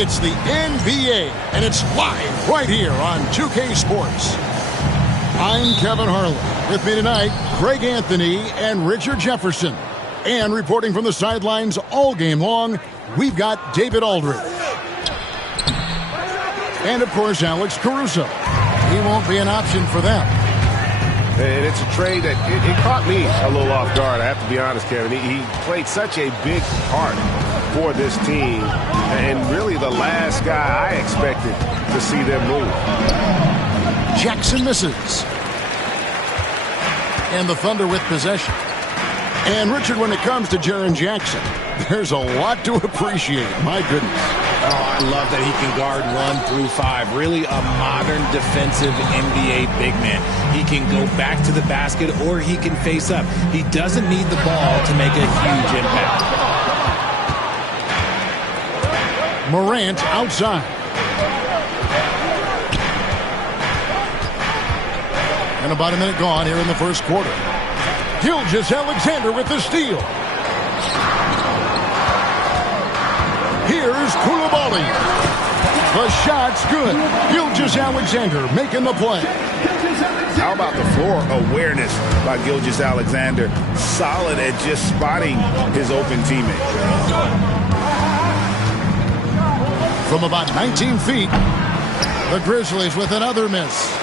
It's the NBA, and it's live right here on 2K Sports. I'm Kevin Harlan. With me tonight, Greg Anthony and Richard Jefferson. And reporting from the sidelines all game long, we've got David Aldridge. And, of course, Alex Caruso. He won't be an option for them. And it's a trade that it caught me a little off guard, I have to be honest, Kevin. He played such a big part for this team, and really the last guy I expected to see them move. Jackson misses. And the Thunder with possession. And, Richard, when it comes to Jaren Jackson, there's a lot to appreciate. My goodness. Oh, I love that he can guard 1 through 5. Really a modern defensive NBA big man. He can go back to the basket or he can face up. He doesn't need the ball to make a huge impact. Morant outside. And about a minute gone here in the first quarter. Gilgeous-Alexander with the steal. Here's Koulibaly. The shot's good. Gilgeous-Alexander making the play. How about the floor awareness by Gilgeous-Alexander? Solid at just spotting his open teammate. From about 19 feet, the Grizzlies with another miss.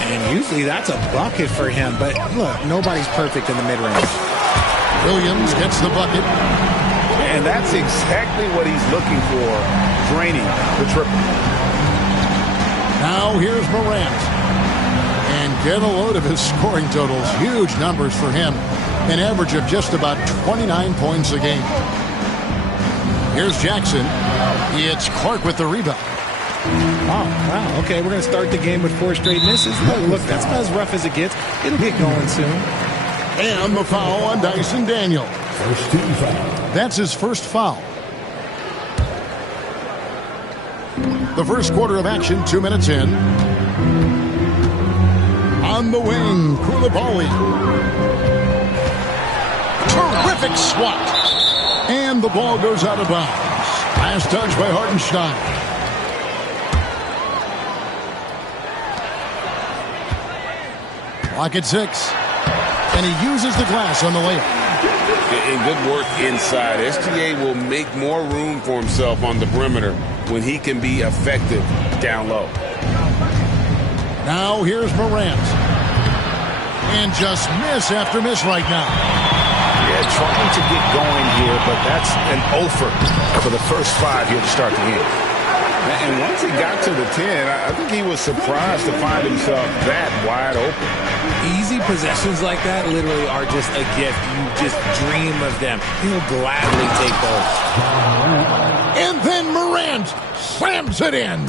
And usually that's a bucket for him, but look, nobody's perfect in the mid-range. Williams gets the bucket. And that's exactly what he's looking for, draining the triple. Now here's Morant. And get a load of his scoring totals. Huge numbers for him. An average of just about 29 points a game. Here's Jackson. It's Clark with the rebound. Wow. Okay, we're going to start the game with 4 straight misses. Look, that's about as rough as it gets. It'll get going soon. And the foul on Dyson Daniel. First team foul. That's his first foul. The first quarter of action, 2 minutes in. On the wing, Koulibaly. Terrific swat. And the ball goes out of bounds. Last touch by Hartenstein. Clock at 6. And he uses the glass on the layup. And good work inside. SGA will make more room for himself on the perimeter when he can be effective down low. Now here's Morant. And just miss after miss right now. Yeah, trying to get going here, but that's an offer for the first 5 here to start the game. And once he got to the 10, I think he was surprised to find himself that wide open. Easy possessions like that literally are just a gift. You just dream of them. He'll gladly take those. And then Morant slams it in.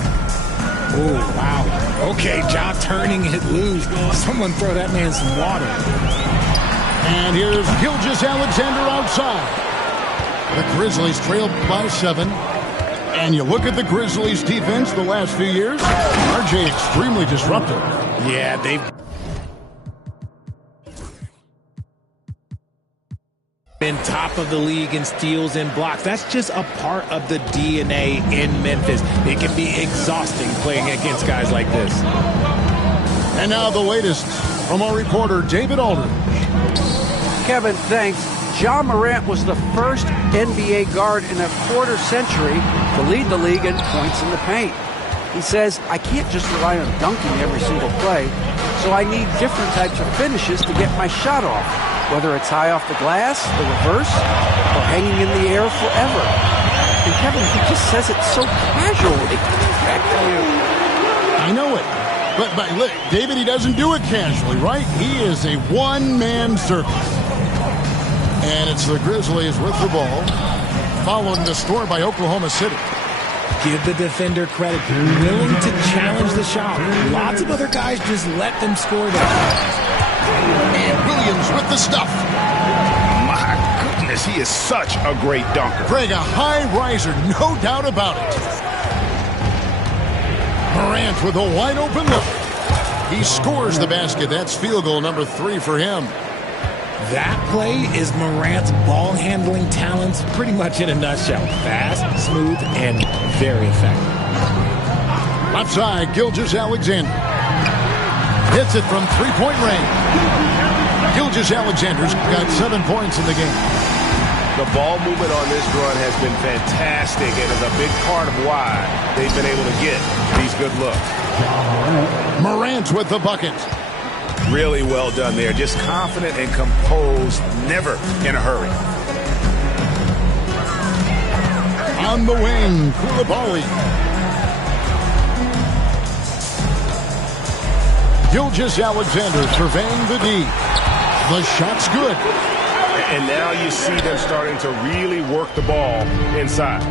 Oh, wow. Okay, Ja turning it loose. Someone throw that man some water. And here's Gilgeous-Alexander outside. The Grizzlies trail by 7. And you look at the Grizzlies' defense the last few years, RJ extremely disruptive. Yeah, they've been top of the league in steals and blocks. That's just a part of the DNA in Memphis. It can be exhausting playing against guys like this. And now the latest from our reporter, David Aldridge. Kevin, thanks. Ja Morant was the first NBA guard in a quarter century to lead the league in points in the paint. He says, I can't just rely on dunking every single play, so I need different types of finishes to get my shot off, whether it's high off the glass, the reverse, or hanging in the air forever. And Kevin, he just says it so casually. Back to you. I know it. But look, David, he doesn't do it casually, right? He is a one-man circus. And it's the Grizzlies with the ball, following the score by Oklahoma City. Give the defender credit. Willing to challenge the shot. Lots of other guys just let them score that. And Williams with the stuff. My goodness, he is such a great dunker. Greg, a high riser, no doubt about it. Morant with a wide open look. He scores the basket. That's field goal number 3 for him. That play is Morant's ball handling talents pretty much in a nutshell. Fast, smooth, and very effective. Left side, Gilgeous-Alexander. Hits it from three-point range. Gilgeous-Alexander's got 7 points in the game. The ball movement on this run has been fantastic and is a big part of why they've been able to get these good looks. Morant with the bucket. Really well done there. Just confident and composed, never in a hurry. On the wing, Koulibaly. Gilgeous-Alexander surveying the D. The shot's good. And now you see them starting to really work the ball inside.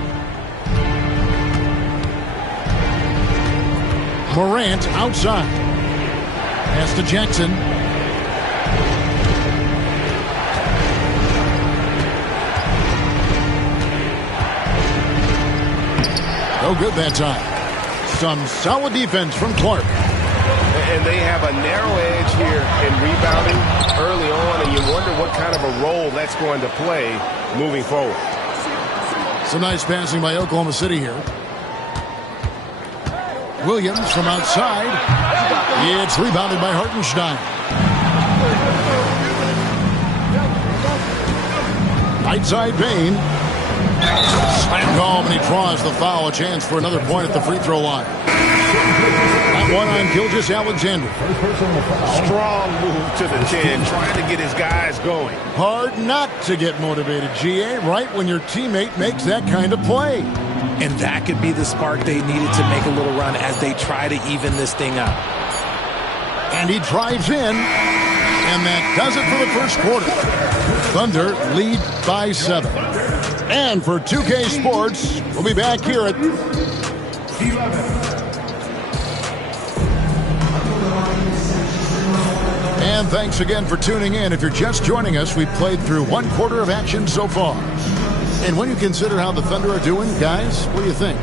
Morant outside. Pass to Jackson. No good that time. Some solid defense from Clark. And they have a narrow edge here in rebounding early on, and you wonder what kind of a role that's going to play moving forward. Some nice passing by Oklahoma City here. Williams from outside. It's rebounded by Hartenstein. Right side Payne. Slammed home, and he draws the foul. A chance for another point at the free throw line. That one on Gilgeous-Alexander. Strong move to the 10, trying to get his guys going. Hard not to get motivated, GA, right when your teammate makes that kind of play. And that could be the spark they needed to make a little run as they try to even this thing up. And he drives in, and that does it for the first quarter. Thunder lead by 7. And for 2K Sports, we'll be back here at 11. And thanks again for tuning in. If you're just joining us, we've played through 1 quarter of action so far. And when you consider how the Thunder are doing, guys, what do you think?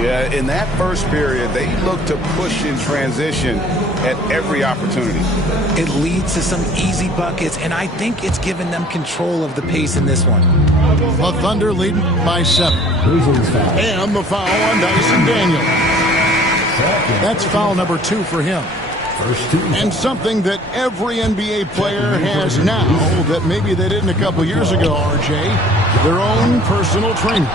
Yeah, in that first period, they look to push in transition at every opportunity. It leads to some easy buckets, and I think it's given them control of the pace in this one. The Thunder leading by 7. And the foul on Dyson Daniel. That's foul number 2 for him. And something that every NBA player has now that maybe they didn't a couple years ago, RJ, their own personal trainer.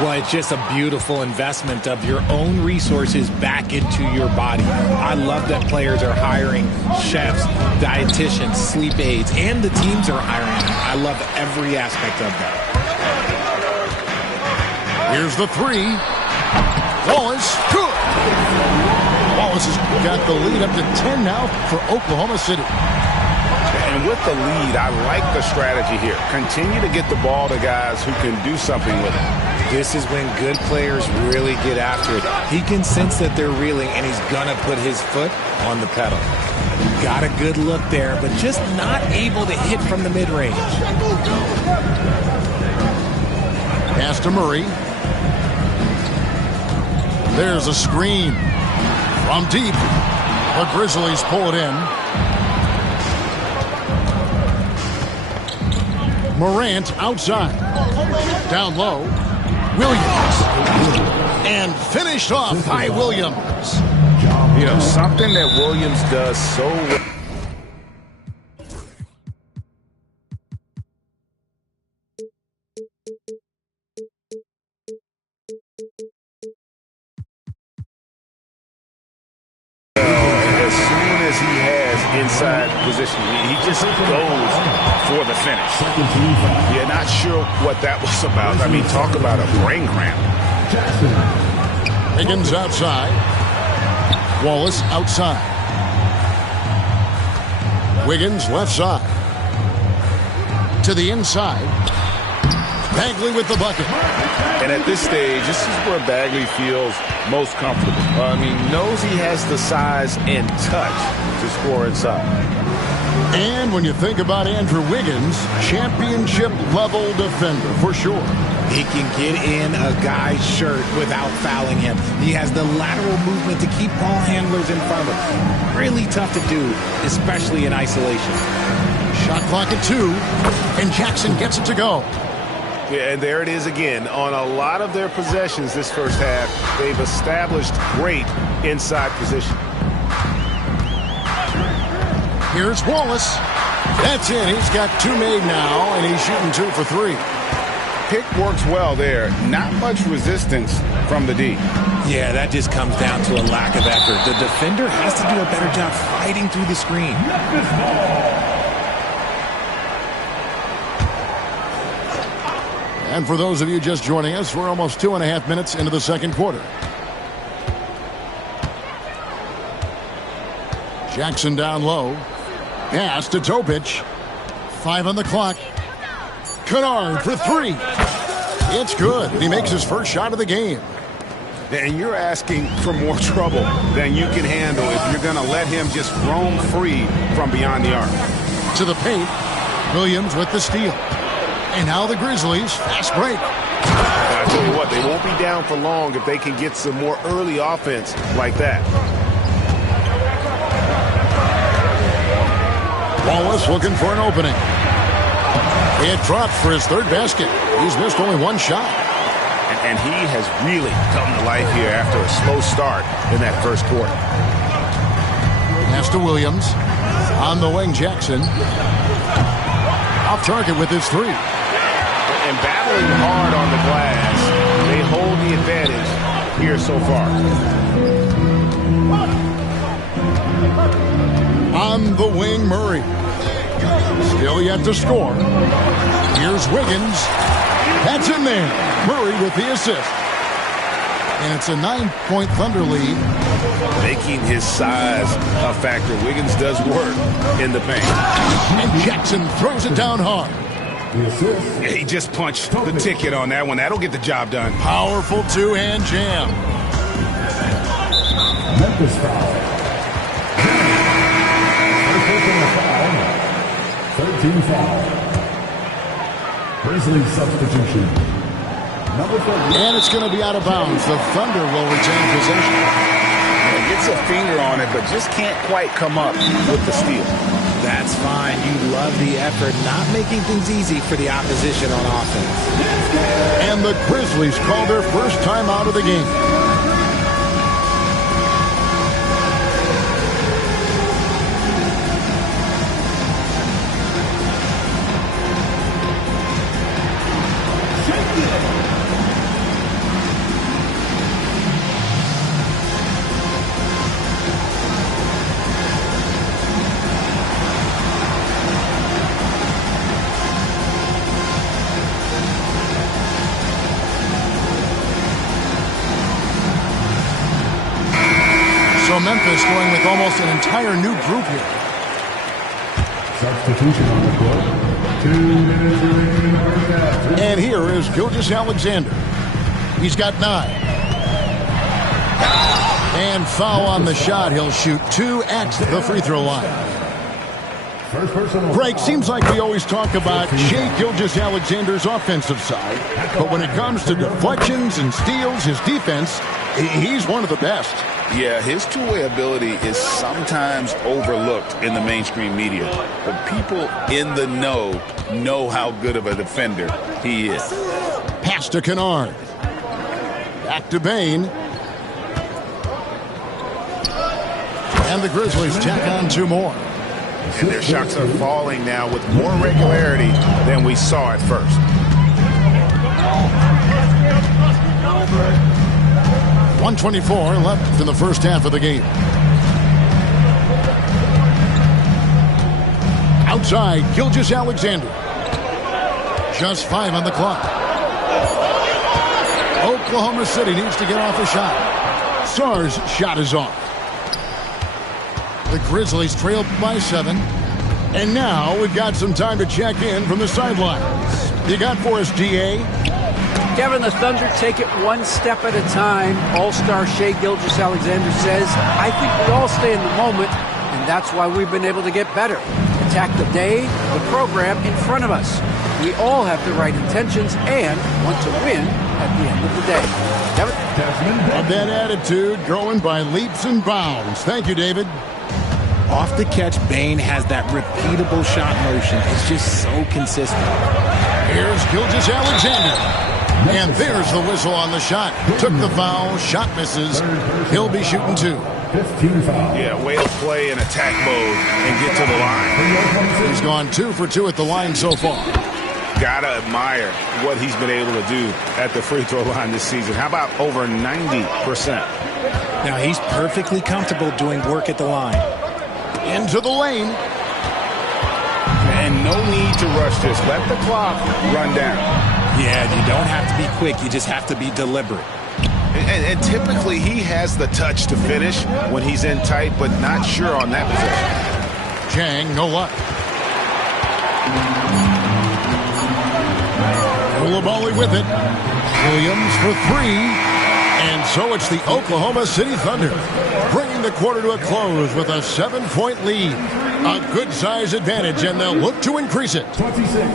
Well, it's just a beautiful investment of your own resources back into your body. I love that players are hiring chefs, dietitians, sleep aides, and the teams are hiring them. I love every aspect of that. Here's the 3. Wallace, good. Wallace has got the lead up to 10 now for Oklahoma City. And with the lead, I like the strategy here. Continue to get the ball to guys who can do something with it. This is when good players really get after it. He can sense that they're reeling, and he's going to put his foot on the pedal. Got a good look there, but just not able to hit from the mid-range. Pass to Murray. There's a screen. From deep, the Grizzlies pull it in. Morant outside. Down low. Williams. And finished off by Williams. You know, something that Williams does so well. Inside position. He just goes for the finish. Yeah, not sure what that was about. I mean, talk about a brain cramp. Higgins outside. Wallace outside. Wiggins left side. To the inside. Bagley with the bucket. And at this stage, this is where Bagley feels most comfortable. I mean, knows he has the size and touch to score inside. And when you think about Andrew Wiggins, championship-level defender for sure. He can get in a guy's shirt without fouling him. He has the lateral movement to keep ball handlers in front of him. Really tough to do, especially in isolation. Shot clock at 2, and Jackson gets it to go. Yeah, and there it is again. On a lot of their possessions this first half, they've established great inside position. Here's Wallace. That's in. He's got 2 made now, and he's shooting 2 for 3. Pick works well there. Not much resistance from the D. Yeah, that just comes down to a lack of effort. The defender has to do a better job fighting through the screen. And for those of you just joining us, we're almost 2.5 minutes into the second quarter. Jackson down low. Pass to Topic. 5 on the clock. Kennard for 3. It's good. He makes his first shot of the game. And you're asking for more trouble than you can handle if you're going to let him just roam free from beyond the arc. To the paint. Williams with the steal. And now the Grizzlies. Fast break. I tell you what, they won't be down for long if they can get some more early offense like that. Wallace looking for an opening. It dropped for his 3rd basket. He's missed only 1 shot. And he has really come to life here after a slow start in that first quarter. Pass to Williams. On the wing, Jackson. Off target with his 3. And battling hard on the glass, they hold the advantage here so far. On the wing, Murray. Still yet to score. Here's Wiggins. That's in there. Murray with the assist. And it's a 9-point Thunder lead. Making his size a factor. Wiggins does work in the paint. And Jackson throws it down hard. He just punched the ticket on that one. That'll get the job done. Powerful 2-hand jam. Memphis foul. 13 foul. Grizzlies substitution. Number 30. And it's going to be out of bounds. The Thunder will retain possession. Gets a finger on it, but just can't quite come up with the steal. That's fine. You love the effort, not making things easy for the opposition on offense. And the Grizzlies call their first time out of the game. So Memphis going with almost an entire new group here. Substitution on the court. 2 minutes remaining in the first half. And here is Gilgeous-Alexander. He's got 9. And foul on the shot. He'll shoot 2 at the free throw line. Greg, seems like we always talk about Shai Gilgeous-Alexander's offensive side, but when it comes to deflections and steals, his defense, he's one of the best. Yeah, his two-way ability is sometimes overlooked in the mainstream media, but people in the know how good of a defender he is. Pass to Kennard. Back to Bain. And the Grizzlies tack on 2 more. And their shots are falling now with more regularity than we saw at first. .124 left in the first half of the game. Outside, Gilgeous-Alexander. Just 5 on the clock. Oklahoma City needs to get off a shot. Sarr's shot is off. The Grizzlies trailed by 7. And now we've got some time to check in from the sidelines. You got for us, DA? Kevin, the Thunder take it one step at a time. All-star Shai Gilgeous-Alexander says, I think we all stay in the moment, and that's why we've been able to get better. Attack the day, the program in front of us. We all have the right intentions and want to win at the end of the day. Kevin? Of that attitude growing by leaps and bounds. Thank you, David. Off the catch, Bain has that repeatable shot motion. It's just so consistent. Here's Gilgeous-Alexander. And there's the whistle on the shot. Took the foul. Shot misses. He'll be shooting 2. 15 foul. Yeah, way to play in attack mode and get to the line. He's gone 2 for 2 at the line so far. Gotta admire what he's been able to do at the free throw line this season. How about over 90%? Now he's perfectly comfortable doing work at the line. Into the lane. And no need to rush this. Let the clock run down. Yeah, you don't have to be quick. You just have to be deliberate. And typically he has the touch to finish when he's in tight, but not sure on that possession. Chang, no luck. Coulibaly with it. Williams for 3. And so it's the Oklahoma City Thunder bringing the quarter to a close with a 7-point lead. A good-size advantage, and they'll look to increase it.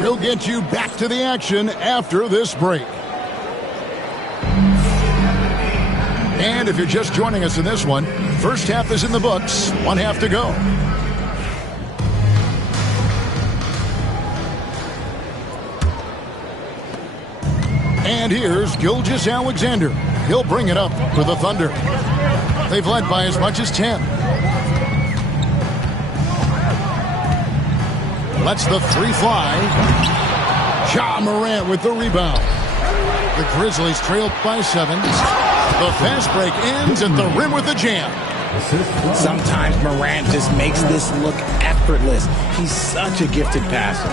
We'll get you back to the action after this break. And if you're just joining us in this one, first half is in the books. 1 half to go. And here's Gilgeous-Alexander. He'll bring it up for the Thunder. They've led by as much as 10. Lets the 3 fly. Ja Morant with the rebound. The Grizzlies trail by 7. The fast break ends at the rim with a jam. Sometimes Morant just makes this look effortless. He's such a gifted passer.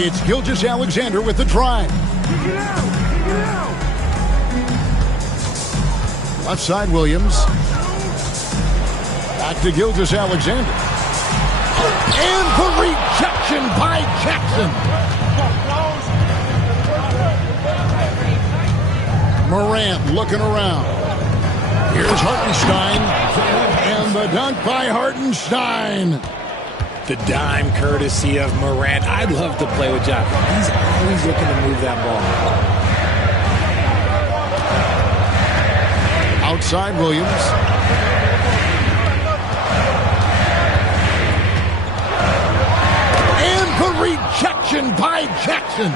It's Gilgeous-Alexander with the drive. Left side, Williams. Back to Gilgeous-Alexander. And the rejection by Jackson. Morant looking around. Here's Hartenstein. And the dunk by Hartenstein. The dime courtesy of Morant. I'd love to play with Ja. He's always looking to move that ball. Outside, Williams. And the rejection by Jackson.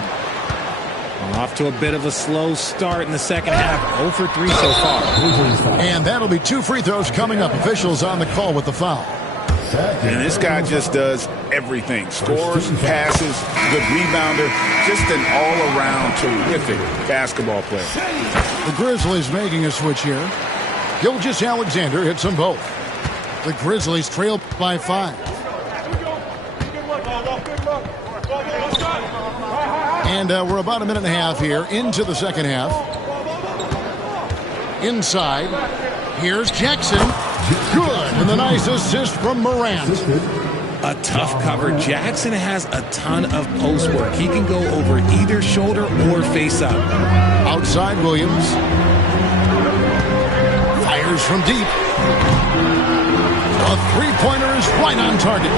Off to a bit of a slow start in the second half. 0 for 3 so far. And that'll be 2 free throws coming up. Officials on the call with the foul. And this guy just does everything. Scores, passes, good rebounder. Just an all-around terrific basketball player. The Grizzlies making a switch here. Gilgeous-Alexander hits them both. The Grizzlies trail by 5. And we're about a minute and a half here into the second half. Inside. Here's Jackson. Good. And the nice assist from Morant. A tough cover. Jackson has a ton of post work. He can go over either shoulder or face up. Outside, Williams. Fires from deep. A three-pointer is right on target.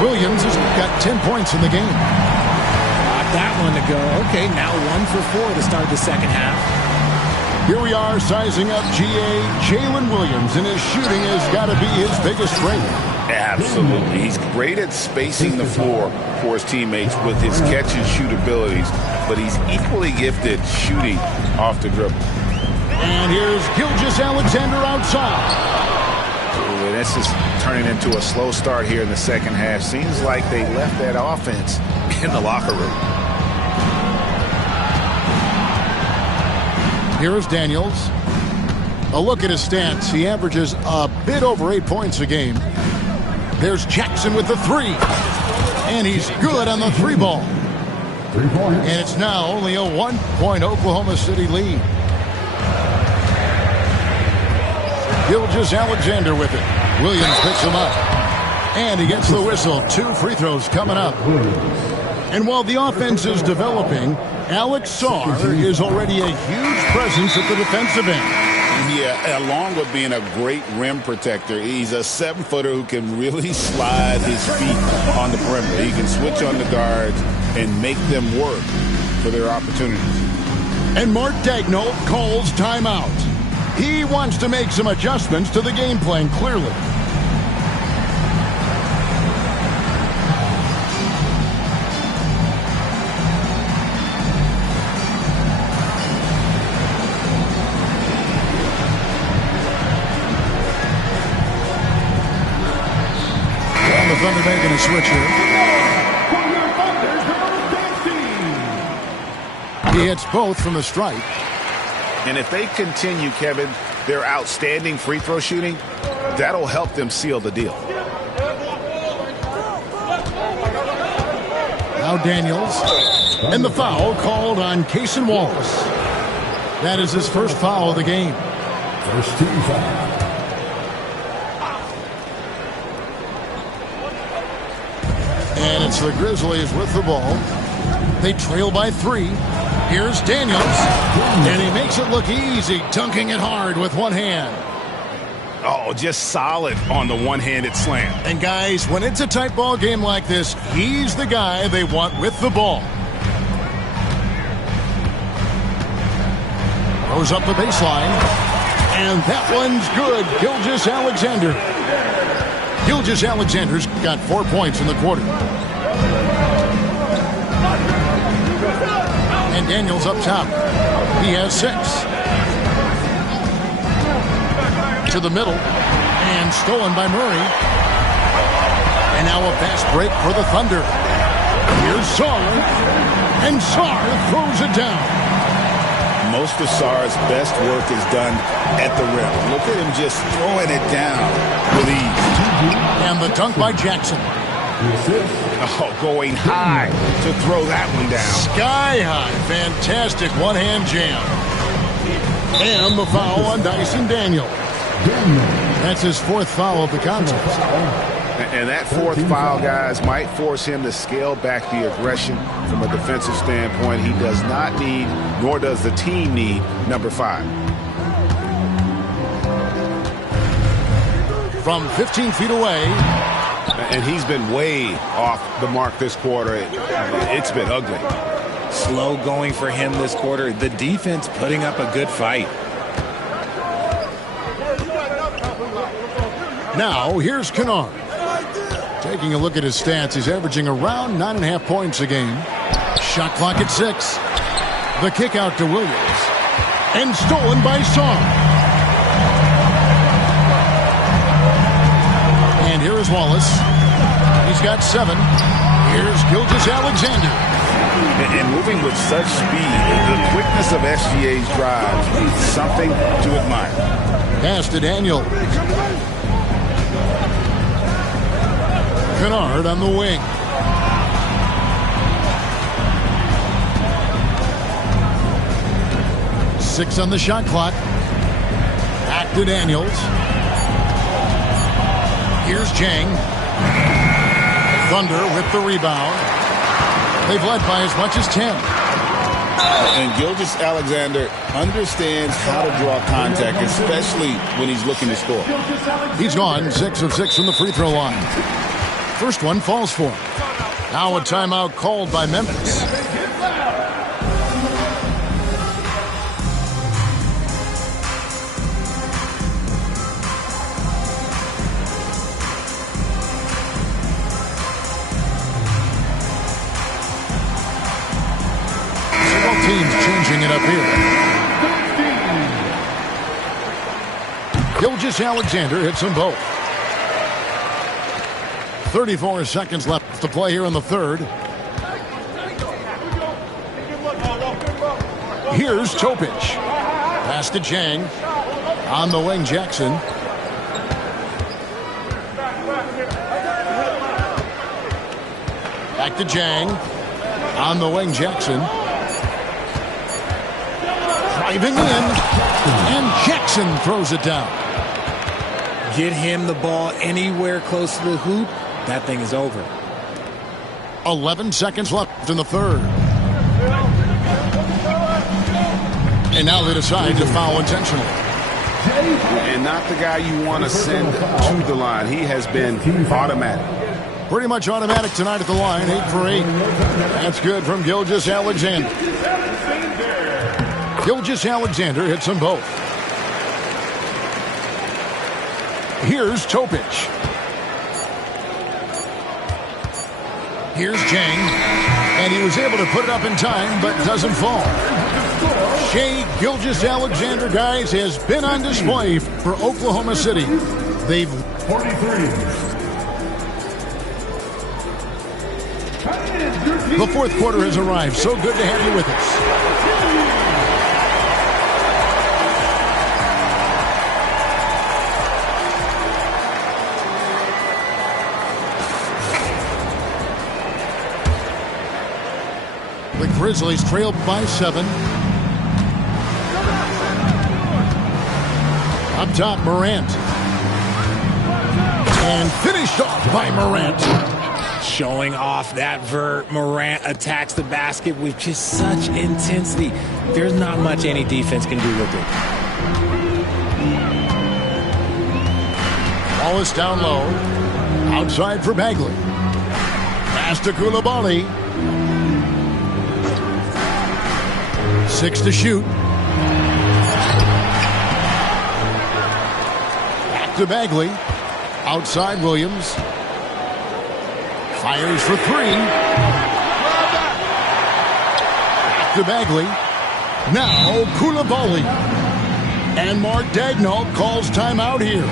Williams has got 10 points in the game. Got that one to go. Okay, now 1 for 4 to start the second half. Here we are sizing up Jalen Williams, and his shooting has got to be his biggest strength. Absolutely. He's great at spacing the floor for his teammates with his catch and shoot abilities, but he's equally gifted shooting off the dribble. And here's Gilgeous-Alexander outside. Ooh, and this is turning into a slow start here in the second half. Seems like they left that offense in the locker room. Here is Daniels. A look at his stats. He averages a bit over 8 points a game. There's Jackson with the 3. And he's good on the 3 ball. 3 points. And it's now only a 1-point Oklahoma City lead. Gilgeous-Alexander with it. Williams picks him up. And he gets the whistle. 2 free throws coming up. And while the offense is developing, Alex Sarr is already a huge presence at the defensive end. Yeah, along with being a great rim protector, he's a 7-footer who can really slide his feet on the perimeter. He can switch on the guards and make them work for their opportunities. And Mark Daigneault calls timeout. He wants to make some adjustments to the game plan, clearly. Thunder making a switch here. He hits both from the stripe. And if they continue, Kevin, their outstanding free throw shooting, that'll help them seal the deal. Now Daniels. And the foul called on Cason Wallace. That is his first foul of the game. First team foul. And it's the Grizzlies with the ball. They trail by 3. Here's Daniels. And he makes it look easy, dunking it hard with one hand. Oh, just solid on the one-handed slam. And guys, when it's a tight ball game like this, he's the guy they want with the ball. Goes up the baseline. And that one's good. Gilgeous-Alexander. Gilgeous-Alexander's got 4 points in the quarter. And Daniels up top. He has 6. To the middle. And stolen by Murray. And now a fast break for the Thunder. Here's Sarr. And Sarr throws it down. Most of Sarr's best work is done at the rim. Look at him just throwing it down with ease. And the dunk by Jackson. Oh, going high to throw that one down. Sky high. Fantastic one-hand jam. And the foul on Dyson Daniels. That's his 4th foul of the contest. And that 4th foul, guys, might force him to scale back the aggression from a defensive standpoint. He does not need, nor does the team need, number 5. From 15 feet away. And he's been way off the mark this quarter. It's been ugly. Slow going for him this quarter. The defense putting up a good fight. Now, here's Kennard. Taking a look at his stats, he's averaging around 9.5 points a game. Shot clock at 6. The kick out to Williams. And stolen by Sarr. And here is Wallace. He's got 7. Here's Gilgeous-Alexander. And moving with such speed, the quickness of SGA's drives is something to admire. Pass to Daniels. Kennard on the wing. Six on the shot clock. Back to Daniels. Here's Jang. Thunder with the rebound. They've led by as much as 10. And Gilgeous-Alexander understands how to draw contact, especially when he's looking to score. He's gone 6 of 6 from the free throw line. First one falls for him. Now a timeout called by Memphis. Several teams changing it up here. Gilgeous-Alexander hits them both. 34 seconds left to play here in the third. Here's Topic. Pass to Jang. On the wing, Jackson. Back to Jang. On the wing, Jackson. Driving in. And Jackson throws it down. Get him the ball anywhere close to the hoop. That thing is over. 11 seconds left in the third. And now they decide to foul intentionally. And not the guy you want to send to the line. He has been automatic. Pretty much automatic tonight at the line. 8 for 8. That's good from Gilgeous-Alexander. Gilgeous-Alexander hits them both. Here's Topic. Here's Jang. And he was able to put it up in time, but doesn't fall. Shai Gilgeous-Alexander, guys, has been on display for Oklahoma City. They've 43. The fourth quarter has arrived. So good to have you with us. The Grizzlies trailed by 7. Up top, Morant. And finished off by Morant. Showing off that vert. Morant attacks the basket with just such intensity. There's not much any defense can do with it. Wallace down low. Outside for Bagley. Pass to Coulibaly. 6 to shoot. Back to Bagley. Outside Williams. Fires for 3. Back to Bagley. Now Coulibaly. And Mark Daigneault calls timeout here.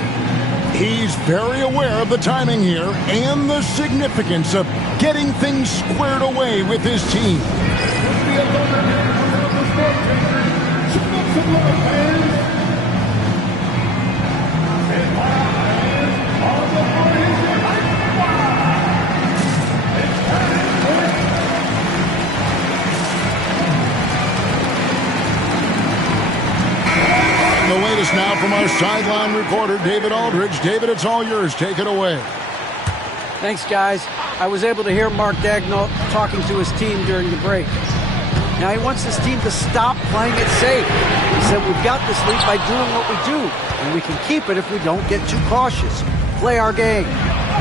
He's very aware of the timing here and the significance of getting things squared away with his team. The latest now from our sideline reporter, David Aldridge. David, it's all yours. Take it away. Thanks, guys. I was able to hear Mark Daigneault talking to his team during the break. Now, he wants his team to stop playing it safe. He said, we've got this lead by doing what we do, and we can keep it if we don't get too cautious. Play our game.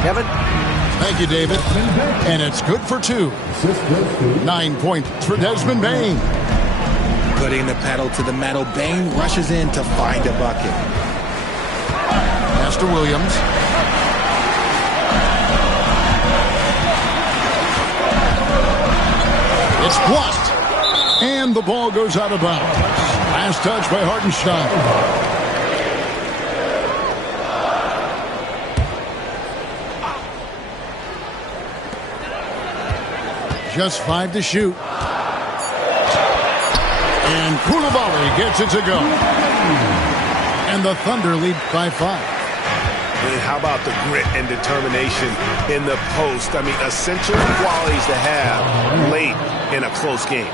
Kevin? Thank you, David. And it's good for 2. 9 points for Desmond Bane. Putting the pedal to the metal, Bane rushes in to find a bucket. Pass to Williams. It's blocked. And the ball goes out of bounds. Last touch by Hartenstein. Just 5 to shoot. And Coulibaly gets it to go. And the Thunder lead by 5. And how about the grit and determination in the post? I mean, essential qualities to have late in a close game.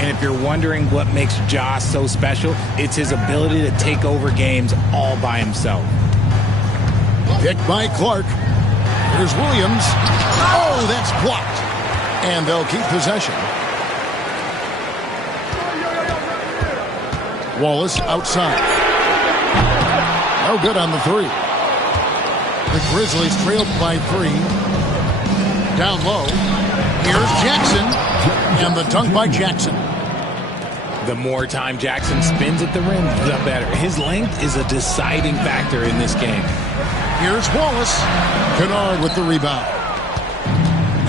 And if you're wondering what makes Josh so special, it's his ability to take over games all by himself. Picked by Clark. Here's Williams. Oh, that's blocked. And they'll keep possession. Wallace outside. No good on the 3. The Grizzlies trailed by 3. Down low. Here's Jackson. And the dunk by Jackson. The more time Jackson spins at the rim, the better. His length is a deciding factor in this game. Here's Wallace. Kennard with the rebound.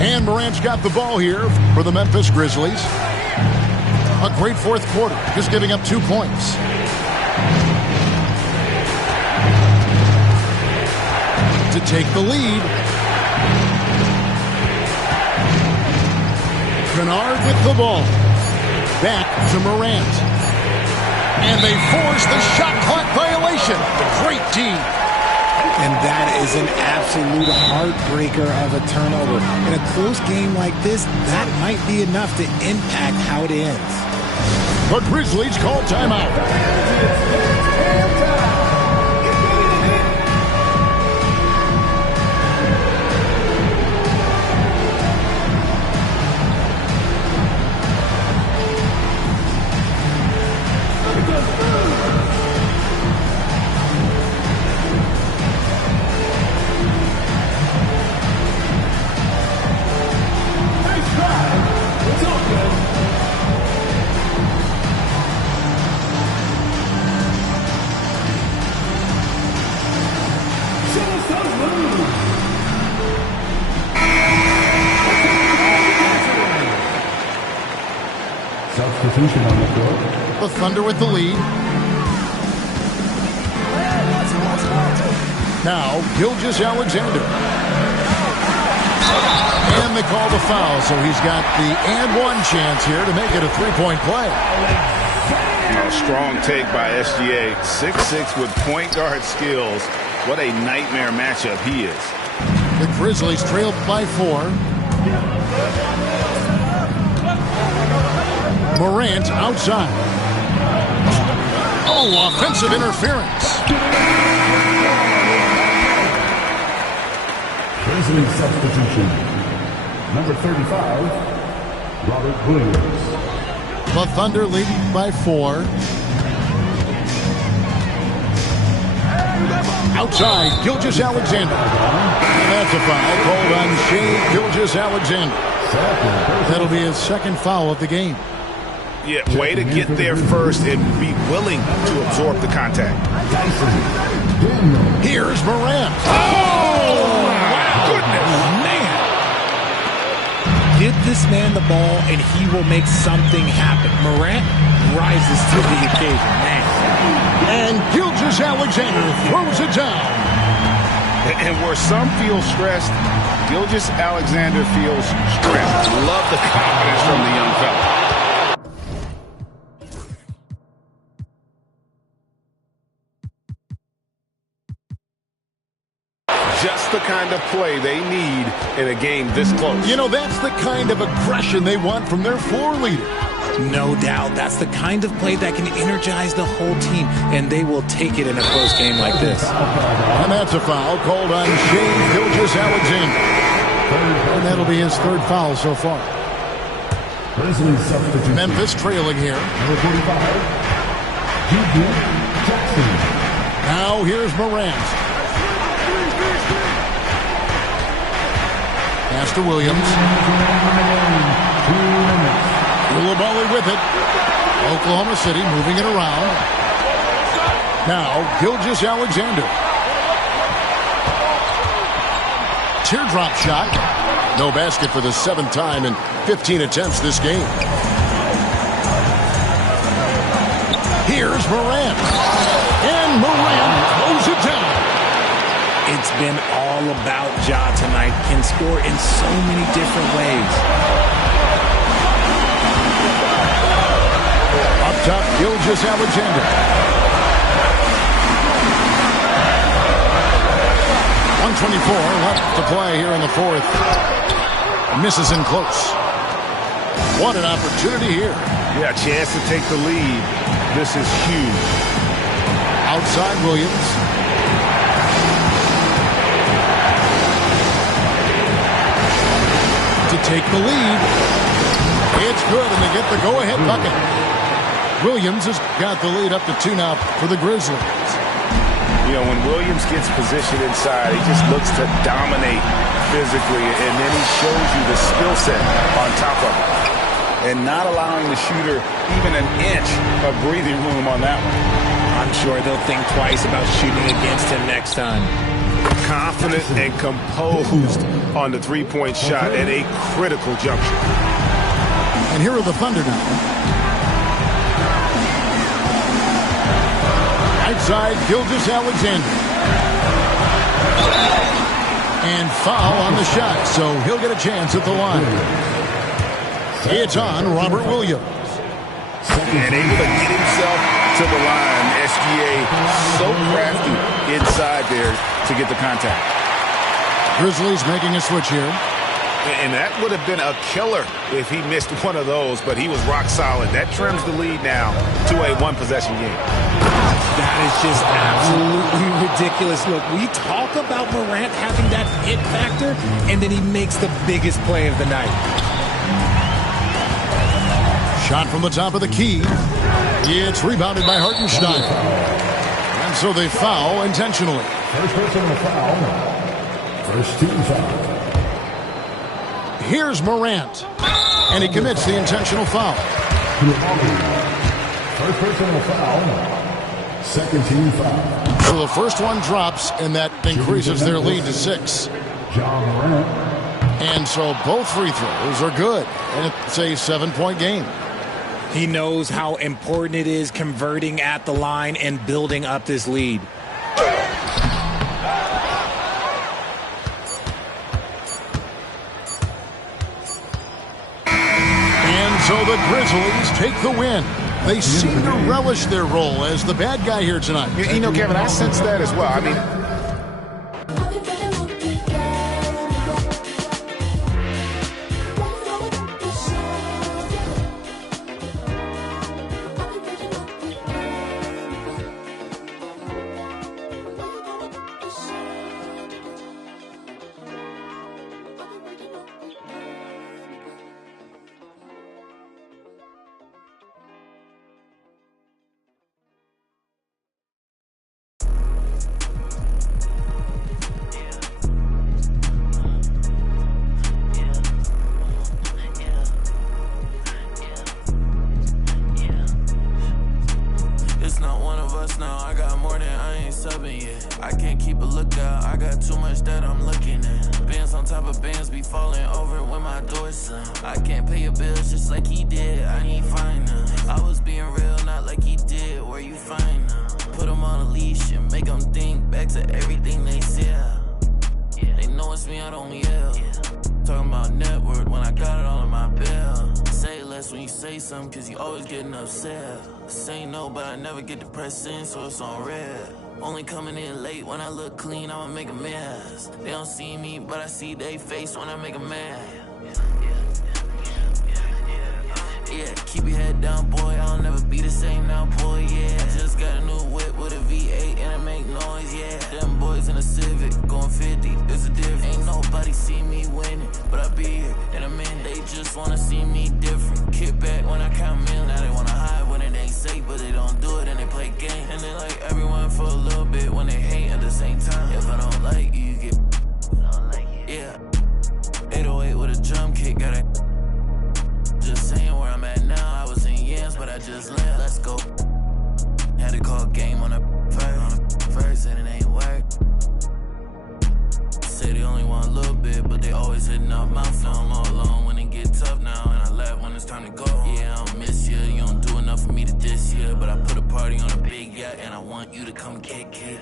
And Morant's got the ball here for the Memphis Grizzlies. A great fourth quarter, just giving up 2 points. To take the lead. Kennard with the ball. Back to Morant. And they force the shot clock violation. Great D. And that is an absolute heartbreaker of a turnover. In a close game like this, that might be enough to impact how it ends. The Grizzlies call timeout. Substitution on the court. The Thunder with the lead. Now, Gilgeous Alexander. And they call the foul, so he's got the and one chance here to make it a three-point play. Strong take by SGA. 6'6" with point guard skills. What a nightmare matchup he is. The Grizzlies trailed by 4. Morant outside. Oh, offensive interference. Grizzlies substitution. Number 35, Robert Williams. The Thunder leading by 4. Outside, Gilgeous-Alexander. And that's a foul called on Shai Gilgeous-Alexander. That'll be his second foul of the game. Yeah, way to get there first and be willing to absorb the contact. Here's Morant. Oh, my goodness. Man. Give this man the ball and he will make something happen. Morant rises to the occasion, man. And Gilgeous-Alexander throws it down. And where some feel stressed, Gilgeous-Alexander feels stressed. Love the confidence from the young fella. Just the kind of play they need in a game this close. You know, that's the kind of aggression they want from their floor leader. No doubt. That's the kind of play that can energize the whole team, and they will take it in a close game like this. And that's a foul called on Shai Gilgeous-Alexander. And that'll be his third foul so far. Memphis trailing here. Number 45, Gm42. Now here's Morant. Pass to Williams. Coulibaly with it. Oklahoma City moving it around. Now Gilgeous-Alexander. Teardrop shot. No basket for the 7th time in 15 attempts this game. Here's Morant. And Morant throws it down. It's been all about Ja tonight. Can score in so many different ways. Up top, Gilgeous-Alexander. 1:24 left to play here in the 4th. Misses in close. What an opportunity here. Yeah, a chance to take the lead. This is huge. Outside Williams. To take the lead. It's good, and they get the go-ahead bucket. Williams has got the lead up to 2 now for the Grizzlies. You know, when Williams gets positioned inside, he just looks to dominate physically, and then he shows you the skill set on top of it. And not allowing the shooter even an inch of breathing room on that one. I'm sure they'll think twice about shooting against him next time. Confident and composed on the three-point shot at a critical juncture. And here are the Thunder now. Outside, Gilgeous-Alexander. And foul on the shot, so he'll get a chance at the line. It's on Robert Williams. And able to get himself to the line. SGA so crafty inside there to get the contact. Grizzlies making a switch here. And that would have been a killer if he missed one of those, but he was rock solid. That trims the lead now to a one-possession game. That is just absolutely ridiculous. Look, we talk about Morant having that it factor, and then he makes the biggest play of the night. Shot from the top of the key. It's rebounded by Hartenstein. And so they foul intentionally. First person to foul. First team foul. Here's Morant. And he commits the intentional foul. First personal foul. Second team foul. So the first one drops, and that increases their lead to 6. John Morant. And so both free throws are good. And it's a 7-point game. He knows how important it is converting at the line and building up this lead. the Grizzlies take the win. They seem to relish their role as the bad guy here tonight. You know, Kevin, I sense that as well. I mean, so it's on red. Only coming in late when I look clean, I'ma make a mess. They don't see me, but I see they face when I make a mad. Yeah, keep your head down, boy. I'll never be the same now, boy. Yeah, just got a new whip with a V8 and it make noise. Yeah, them boys in a Civic going 50. It's a difference. Ain't nobody see me winning, but I'll be here in a minute. They just wanna see me different. Kick back when I count millions. Now they wanna hide when it ain't safe, but they don't do it and they play games. And they like everyone for a little bit when they hate at the same time. If I don't like you, you get. Yeah, 808 with a drum kick, got it. Just saying where I'm at now. I was in yams, but I just left. Let's go. Had to call game on the first, and it ain't work. Say they only want a little bit, but they always hitting up my phone. I'm all alone when it get tough now, and I laugh when it's time to go. Yeah, I don't miss you. You don't do enough for me to diss you, but I put a party on a big yacht, and I want you to come kick it.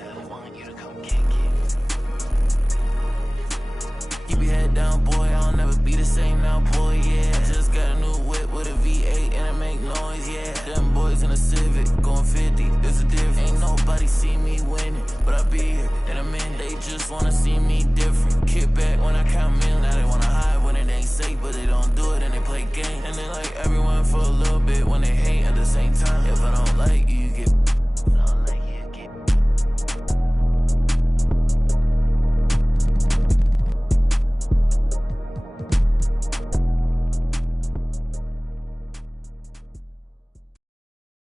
Keep your head down, boy. I'll never be the same now, boy. Yeah, just got a new whip with a V8 and it make noise. Yeah, them boys in a Civic going 50. It's a difference. Ain't nobody see me winning, but I'll be here in a minute. They just wanna see me different. Kick back when I count millions. Now they wanna hide when it ain't safe, but they don't do it and they play games. And they like everyone for a little